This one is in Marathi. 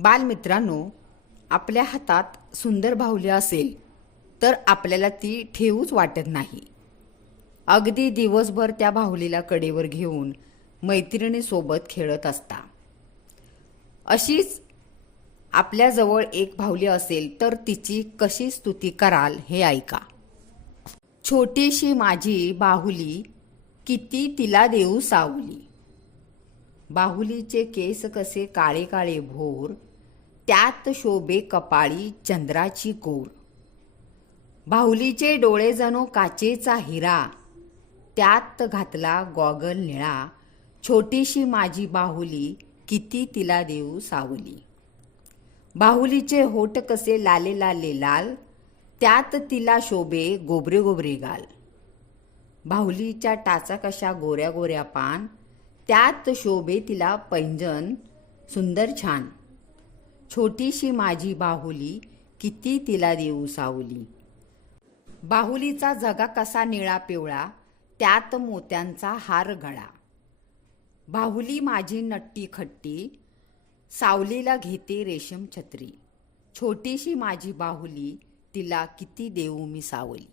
बालमित्रांनो, आपल्या हातात सुंदर बाहुली असेल तर आपल्याला ती ठेवूच वाटत नाही. अगदी दिवसभर त्या बाहुलीला कडेवर घेऊन मैत्रिणीसोबत खेळत असता. अशीच आपल्याजवळ एक बाहुली असेल तर तिची कशी स्तुती कराल हे ऐका. छोटीशी माझी बाहुली, किती तिला देऊ सावली. बाहुलीचे केस कसे काळे काळे भोर, त्यात शोभे कपाळी चंद्राची कोर. बाहुलीचे डोळे जणू काचेचा हिरा, त्यात घातला गॉगल निळा. छोटीशी माझी बाहुली, किती तिला देऊ सावली. बाहुलीचे होठ कसे लाले लाले लाल, त्यात तिला शोभे गोबरे गोबरे गाल. बाहुलीच्या टाचा कशा गोऱ्या गोऱ्या पान, त्यात शोभे तिला पैंजण सुंदर छान. छोटीशी माझी बाहुली, किती तिला देऊ सावली. बाहुलीचा जगा कसा निळा पिवळा, त्यात मोत्यांचा हार गळा. बाहुली माझी नट्टी खट्टी, सावलीला घेते रेशम छत्री. छोटीशी माझी बाहुली, तिला किती देऊ मी सावली.